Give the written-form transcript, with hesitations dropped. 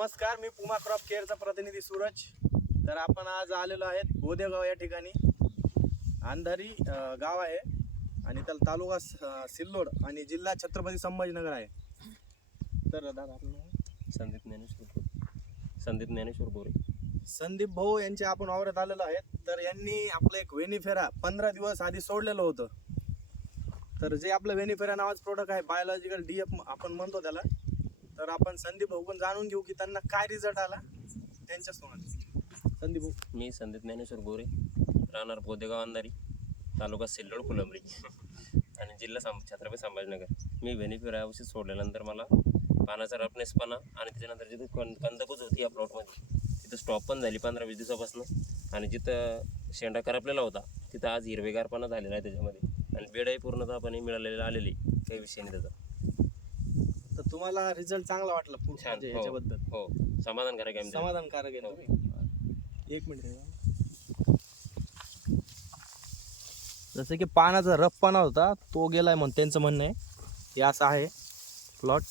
नमस्कार, मी पुमा क्रॉप केअरचा प्रतिनिधी सूरज. तर आपण आज आलेलो आहेत बोदेगाव या ठिकाणी. अंधारी गाव आहे आणि त्याला तालुका सिल्लोड आणि जिल्हा छत्रपती संभाजीनगर आहे. तर दादा आपलं नाव? संदीप ज्ञानेश्वर बोरे. संदीप भाऊ यांचे आपण वावरात आलेलो आहेत. तर यांनी आपलं एक वेनिफेरा 15 दिवस आधी सोडलेलं होतं. तर जे आपलं वेनिफेरा नावाचं प्रोडक्ट आहे, बायोलॉजिकल DF आपण म्हणतो त्याला. तर आपण संदीप भाऊ पण जाणून घेऊ की त्यांना काय रिझल्ट आला त्यांच्या तोंडात. संदीप भाऊ. मी संदीप ज्ञानेश्वर बोरे, राहणार बोदेगाव अंधारी, तालुका सिल्लोड फुलंब्री आणि जिल्हा छत्रपती संभाजीनगर. मी व्हेनिफेरा औषध सोडल्यानंतर मला पानाचा रफनेसपणा आणि त्याच्यानंतर जिथे कंदकूच होती या प्लॉटमध्ये तिथं स्टॉप पण झाली 15-20 दिवसापासून. आणि जिथं शेंडा करपलेला होता तिथं आज हिरवेगारपणा झालेला आहे त्याच्यामध्ये. आणि बेडही पूर्णतःपणे मिळालेला आलेली, काही विषय नाही त्याचा. तर तुम्हाला रिझल्ट चांगला वाटला छान. म्हणजे याच्याबद्दल? हो, समाधानकारक आहे. समाधानकारक आहे. हो. एक मिनिट. जसं की पानाचा रफपणा होता तो गेलाय म्हणून त्यांचं म्हणणं आहे. हे असं आहे प्लॉट.